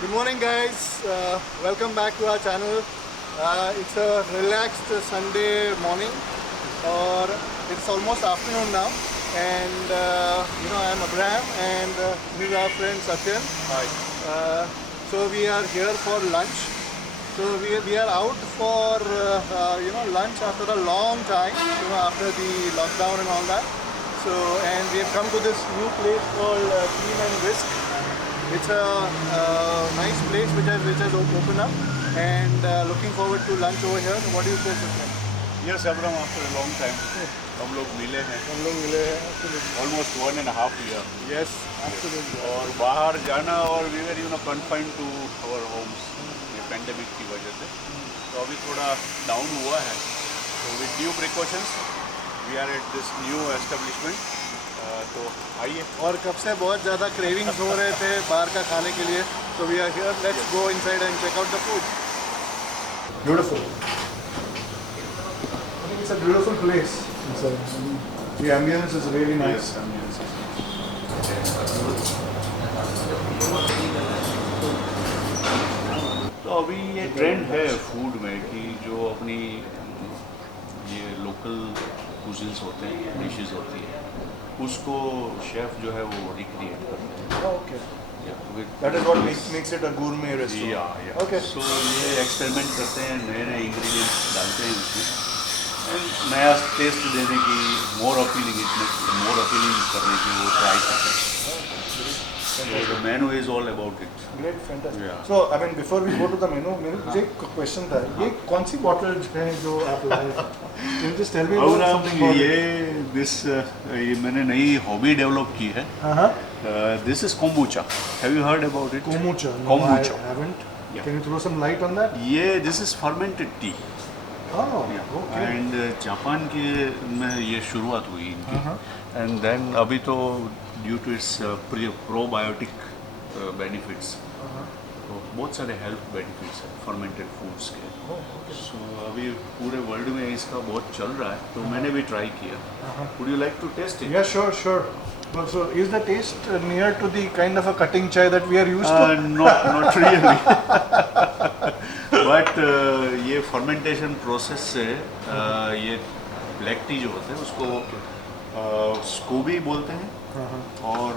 Good morning, guys. Welcome back to our channel. It's a relaxed Sunday morning, or it's almost afternoon now. And I'm Abraham, and this is our friend Satyan. Hi. So we are here for lunch. So we are out for lunch after a long time, after the lockdown and all that. So and we have come to this new place called Team and Whisk. It's a nice place which has opened up, and looking forward to lunch over here. What do you say, Satyan? Yes, Abram, after a long time, हम लोग मिले हैं हम लोग मिले हैं absolutely. almost 1.5 year. Yes, absolutely. और बाहर जाना और we were confined to our homes ये pandemic की वजह से. तो अभी थोड़ा डाउन हुआ है. So with due precautions, we are at this new establishment. तो आइए. और कब से बहुत ज़्यादा क्रेविंग्स हो रहे थे बाहर का खाने के लिए. So we are here. Let's go inside and check out the food. Beautiful. I think it's a beautiful place inside. The ambience is really nice. तो अभी ये ट्रेंड है फूड में कि जो अपनी ये लोकल कुजिन्स होते हैं, डिशेस होती है, उसको शेफ जो है वो रिक्रिएट करते हैं. Okay. That is what makes it a gourmet restaurant. Okay. सो ये एक्सपेरिमेंट करते हैं, नए नए इंग्रेडिएंट्स डालते हैं उसमें, एंड नया टेस्ट देने की, मोर अपीलिंग करने की वो ट्राई करते हैं. The menu is all about it. Great, fantastic. Yeah. So, I mean, before we go to the menu, मुझे एक क्वेश्चन था. ये कौन सी बॉटल है जो आप लाए? Can you just tell me about something about it? ये मैंने नई हॉबी डेवलप की है. This is kombucha. Have you heard about it? Kombucha. No, Kombucha. I haven't. Yeah. Can you throw some light on that? This is fermented tea. Oh, okay. And Japan के में ये शुरुआत हुई इनकी, and then अभी तो due to its probiotic benefits, तो बहुत सारे हेल्थ बेनिफिट्स हैं फर्मेंटेड फूड्स के. सो अभी पूरे वर्ल्ड में इसका बहुत चल रहा है, तो मैंने भी ट्राई किया. Would you like to taste it? Yeah, sure. Well, so, is the taste near to the kind of a cutting chai that we are used to? Not really. But ये फर्मेंटेशन प्रोसेस से ये black T जो होता है उसको Scobee बोलते हैं, और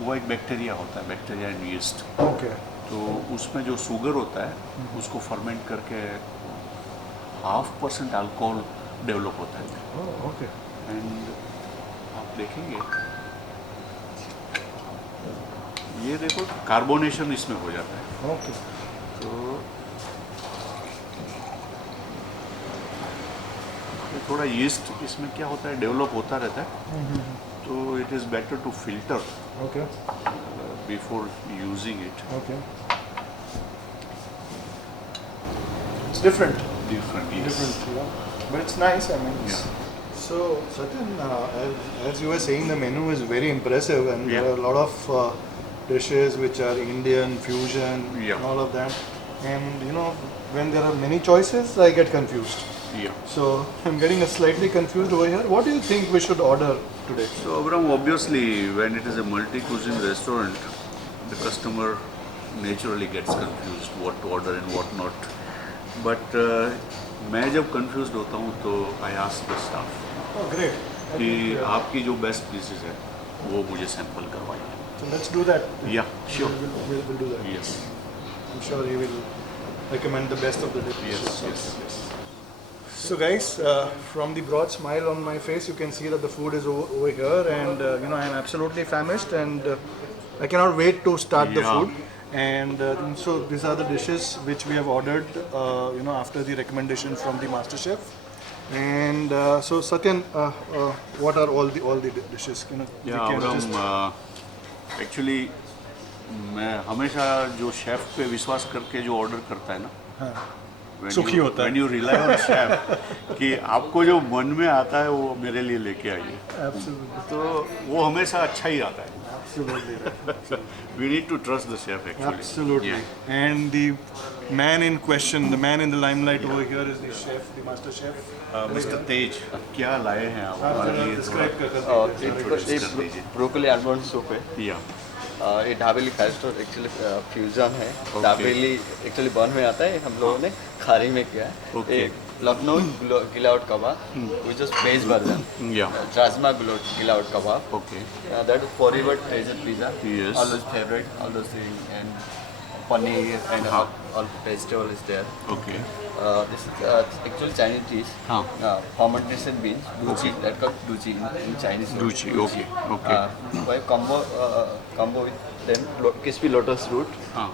वो एक बैक्टीरिया होता है, बैक्टीरिया एंड यीस्ट. Okay. तो उसमें जो शुगर होता है उसको फर्मेंट करके 0.5% अल्कोहल डेवलप होता है. Oh, okay. एंड आप देखेंगे, ये देखो कार्बोनेशन इसमें हो जाता है. Okay. तो ये थोड़ा यीस्ट इसमें क्या होता है, डेवलप होता रहता है. तो it is better to filter Okay. Before using it. Okay. It's different. Different, Yeah. But it's nice. I mean. Yeah. So, Satyan, as you were saying, the menu is very impressive, and Yeah. there are a lot of dishes which are Indian fusion Yeah. and all of that. And when there are many choices, I get confused. Yeah. So I'm getting slightly confused over here. What do you think we should order today? So Abram, obviously when it is a multi-cuisine restaurant, the customer naturally gets confused what to order and what not. But मैं जब confused होता हूँ तो I ask the staff Oh, great. कि आपकी जो best pieces है वो मुझे सैंपल करवाइए. So let's do that. Yeah, sure. We'll do that. Yes. I'm sure he will recommend the best of the dishes. Yes. So guys, from the broad smile on my face, you can see that the food is over here, and I am absolutely famished, and I cannot wait to start the Yeah. food. And so these are the dishes which we have ordered, after the recommendation from the master chef. And so Satyan, what are all the dishes? We Yeah, can Abram, just actually मैं हमेशा जो chef पे विश्वास करके जो order करता है ना, सुखी होता है. When you rely on chef कि आपको जो मन में आता है वो मेरे लिए लेके आइए, Absolutely. तो वो हमेशा अच्छा ही आता है. Absolutely right. We need to trust the chef actually. Absolutely. Yeah. And the man in question, the man in the limelight over here is the chef, the master chef. Mr. तेज, क्या लाए हैं आप आप हमारे जरा लिए? describe कर थोड़ा दीजिए. introduce कर दीजिए. ब्रोकली आलमंड सूप है. Yeah. ये dabeli fire store actually fusion है। Okay. ढाबेली एक्चुअली बन में आता है, हम लोगों ने खारी में किया है। Okay. ये Lucknow galouti kebab, which is veg version, Yeah. Rajma galouti kebab, Okay. that is forever treasure pizza, Yes. all those favorite, all those things, and paneer and all vegetable is there. Okay. This is actually Chinese dish. Fermentation beans, duchi, that called duchi in Chinese. Duchi, okay, okay. Why combo with them crispy lotus root हाँ.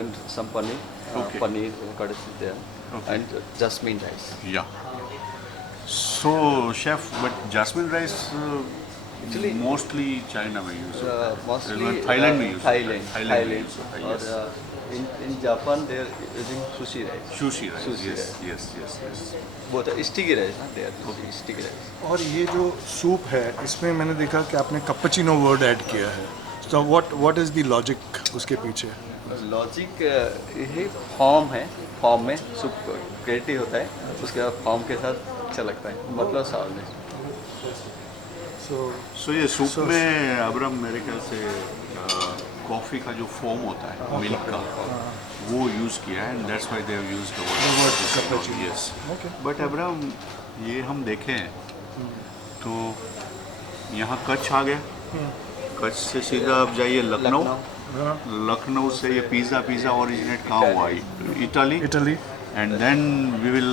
and some paneer. Okay. Paneer curd is there, Okay. and jasmine rice. Yeah. So, chef, but jasmine rice Actually, mostly China में use होता है. Mostly Thailand में use होता है. Thailand, में use होता है. or Yes. in Japan they are using sushi rice. Sushi rice. Sushi Yes, rice. yes, yes, yes. Both are sticky rice, ना? They are using sticky rice. और ये जो सूप है इसमें मैंने देखा कि आपने कैपुचिनो वर्ड ऐड किया है, तो व्हाट इज़ द लॉजिक उसके पीछे? लॉजिक यही फॉर्म है, फॉर्म में सूप क्रिएटिव होता है, उसके बाद फॉर्म के साथ अच्छा लगता है, मतलब साउंड है। So ये सूप में अब्रम मेरे ख्याल से कॉफ़ी का जो फोम होता है मिल्क का वो यूज़ किया है, and that's why they have used the word cappuccino. Yes. But Abraham ये हम देखें तो यहाँ कच्छ आ गया, कच्छ से सीधा आप जाइए लखनऊ, लखनऊ से ये पिज़्ज़ा ओरिजिनेट कहाँ हुआ? Italy. And then we will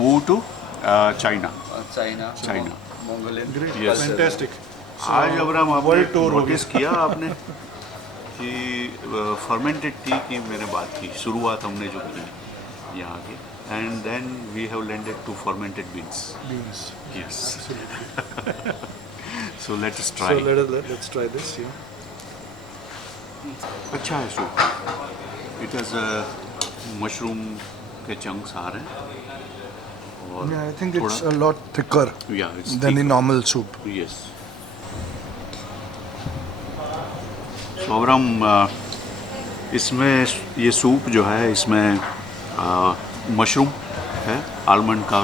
move to China. China Mongolian. Yes. Fantastic. आज अब्राम आपने World tour हो नोटिस किया आपने कि फर्मेंटेड टी की मैंने बात की, शुरुआत हमने जो की यहाँ की, and then we have landed to fermented beans. Yes. So let's So try. let's try this. Yeah. अच्छा है सूप. इट हैज़ मशरूम के चंक्स आ रहे हैं और Yeah, I think it's थोड़ा a lot thicker it's than the thick. normal soup. Yes. तो Abram इसमें ये सूप जो है इसमें मशरूम है, आलमंड का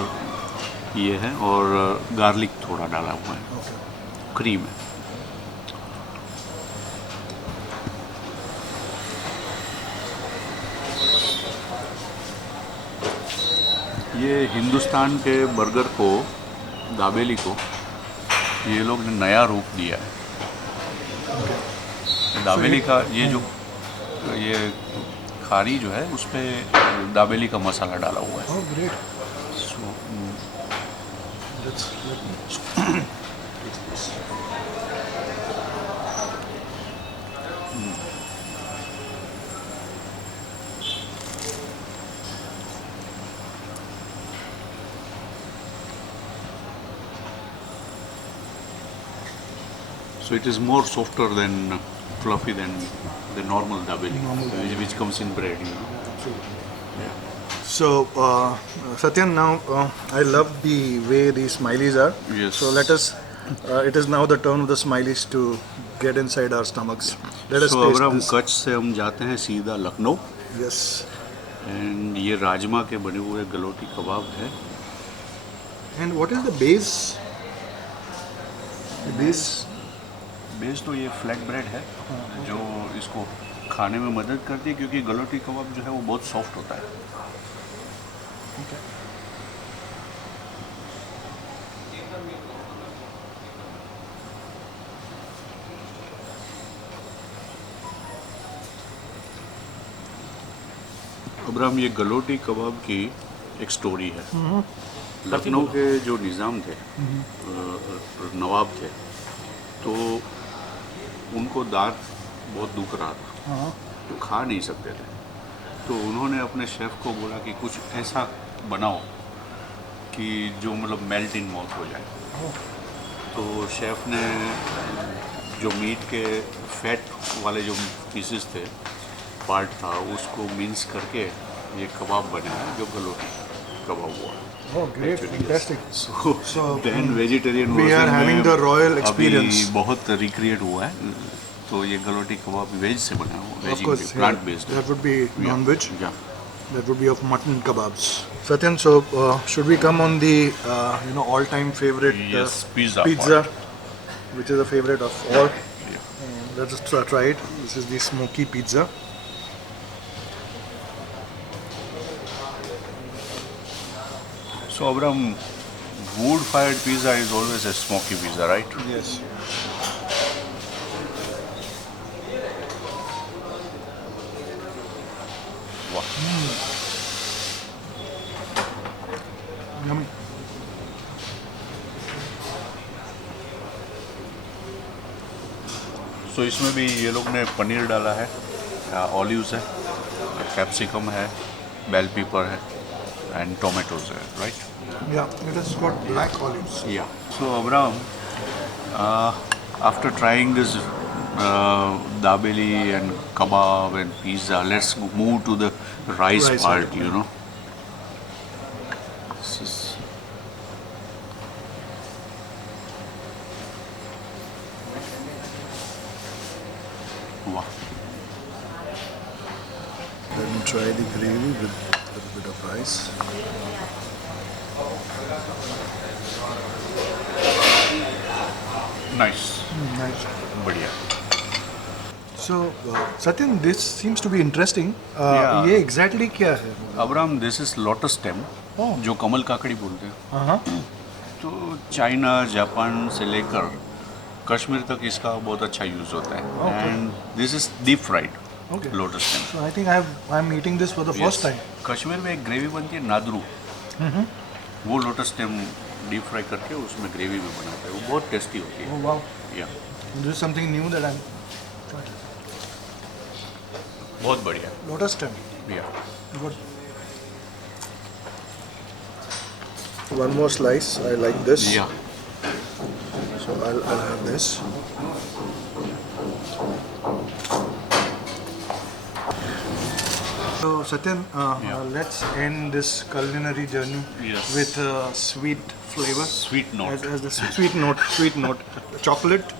ये है और गार्लिक थोड़ा डाला हुआ है, क्रीम है. ये हिंदुस्तान के बर्गर को, दाबेली को ये लोग ने नया रूप दिया है. दाबेली का ये जो ये खारी जो है उस पे दाबेली का मसाला डाला हुआ है. Oh, great. So, Let me so it is more softer than fluffy than the normal dabeli, which comes in bread. You know? So, Satyan, now I love the way these smileys are. Yes. So let us. It is now the turn of the smileys to get inside our stomachs. Let us So taste अगर हम this. Kutch से हम जाते हैं सीधा Lucknow, Yes. And ये राजमा के बने हुए गलोटी कबाब है. And what is the base? The base. Base तो ये फ्लैट ब्रेड है जो इसको खाने में मदद करती है, क्योंकि गलोटी कबाब जो है वो बहुत सॉफ्ट होता है. अब्राम ये गलोटी कबाब की एक स्टोरी है. लखनऊ के जो निज़ाम थे, नवाब थे, तो उनको दांत बहुत दुख रहा था, तो खा नहीं सकते थे. तो उन्होंने अपने शेफ़ को बोला कि कुछ ऐसा बनाओ कि जो मतलब मेल्ट इन माउथ हो जाए. तो शेफ़ ने जो मीट के फैट वाले जो पीसेस थे, पार्ट था, उसको मिन्स करके ये कबाब बने हैं जो गलोटी कबाब हुआ. Oh, great! Fantastic. So then vegetarian we are version having में the royal अभी experience. बहुत रिक्रिएट हुआ है. तो ये गलोटी कबाब वेज से बना हुआ, Of course, plant based. that would be non-veg. Yeah. That would be of mutton kebabs. Satyan, so should we come on the all-time favorite Yes, pizza pizza, which is a favorite of all? Yeah. let's try it. This is the smoky pizza. So Abram, wood-fired pizza is always a smoky pizza, right? Yes. Wow. Yummy. So इसमें भी ये लोग ने पनीर डाला है, olives है, capsicum है, bell pepper है, एंड टोमेटोज है, right? Yeah, it has got black olives. Yeah. So Abram, after trying this dabeli and kebab and pizza, let's move to the rice Rice part. part. You know. This is wow. Let me try the gravy with a little bit of rice. Nice. Nice. बढ़िया. So, Satyan, this seems to be interesting. Yeah. ये exactly क्या है? Abram, this is lotus stem, Oh. जो कमल काकड़ी बोलते हैं. Uh-huh. तो China, Japan से लेकर कश्मीर तक इसका बहुत अच्छा यूज होता है. Okay. And this is deep fried Okay. Lotus stem. So I think I'm eating this for the first time. Kashmir में एक ग्रेवी बनती है नादरू. वो लोटस स्टेम डीप फ्राई करके उसमें ग्रेवी भी बनाते हैं. वो बहुत टेस्टी होती Oh है. wow. या This is something new that I'm trying. बहुत बढ़िया. Lotus stem. या Good. One more slice. I like this. या So I'll have this. So Satyan, Yeah. let's end this culinary journey Yes. with sweet flavor. Sweet note. As the sweet note, chocolate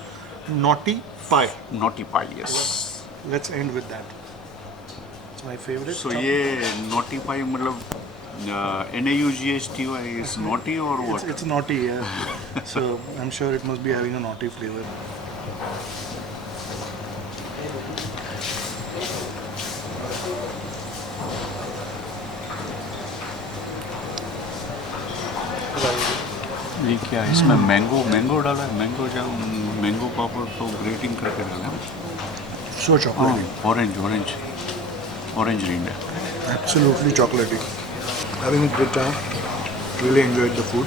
naughty pie. Naughty pi. Yes. Let's end with that. It's my favorite. सो ये naughty पाई मतलब NAUGHTY is naughty or what? It's naughty, yeah. So I'm sure it must be having a naughty flavor. ये क्या है? इसमें mango डाला है. Mango jam, mango पापड़ तो grating करके डाला है. So chocolatey. ऑरेंज रिंड है. Absolutely chocolatey. Having a good time. Really enjoyed the food.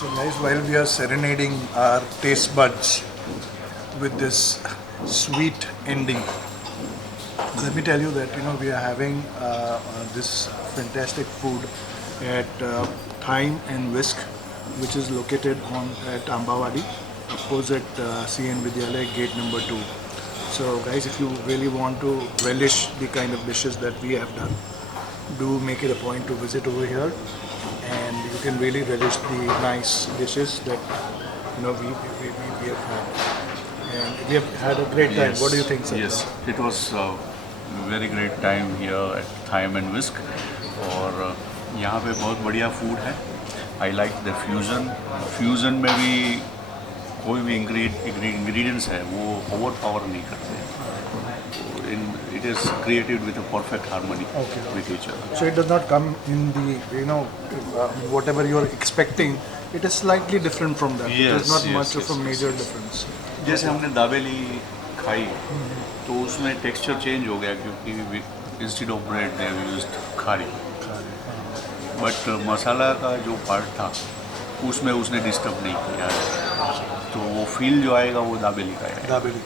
So guys, while we are serenading our taste buds with this sweet ending, let me tell you that we are having this fantastic food at Thyme and Whisk, which is located at Ambawadi, opposite CN Vidyalaya, gate number 2. So guys, if you really want to relish the kind of dishes that we have done, do make it a point to visit over here, and you can really relish the nice dishes that we have had. And we have had a great time. What do you think, sir? Yes, it was a very great time here at Thyme and Whisk. और यहाँ पे बहुत बढ़िया food है. I like the fusion में भी कोई भी इंग्रेडिएंट्स है वो ओवर पावर नहीं करते. It is created with a perfect harmony Okay. with each other. So it does not come in the whatever you are expecting. It is slightly different from that. Yes, There's not yes, much of yes, a yes, major yes. difference. जैसे हमने दाबेली खाई तो उसमें texture change हो गया क्योंकि instead of bread they have used khari. But मसाला का जो पार्ट था उसमें उसने डिस्टर्ब नहीं किया है. तो वो फील जो आएगा वो दाबेली का है. Dabeli.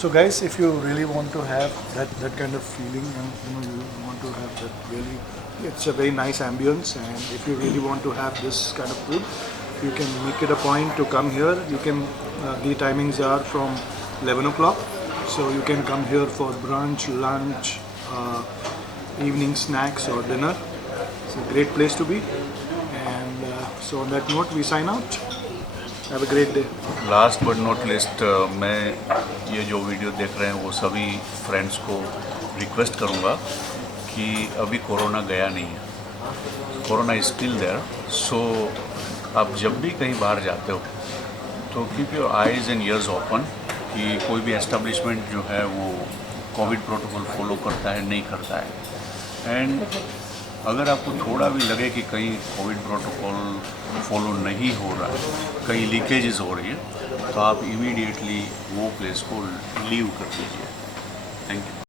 So guys, if you really want to have that kind of feeling, and you want to have that really, it's a very nice ambience, and if you really want to have this kind of food, you can make it a point to come here. You can, the timings are from 11 o'clock, so you can come here for brunch, lunch, evening snacks or dinner. It's a great place to be, and So on that note, we sign out. Have a great day. Last but not list, मैं ये जो video देख रहे हैं वो सभी friends को request करूँगा कि अभी कोरोना गया नहीं है, कोरोना इज स्टिल देयर। सो आप जब भी कहीं बाहर जाते हो तो keep your eyes and years open कि कोई भी एस्टेब्लिशमेंट जो है वो कोविड प्रोटोकॉल फॉलो करता है नहीं करता है। एंड अगर आपको थोड़ा भी लगे कि कहीं कोविड प्रोटोकॉल फॉलो नहीं हो रहा है, कहीं लीकेजेस हो रही है, तो आप इमीडिएटली वो प्लेस को लीव कर दीजिए। Thank you.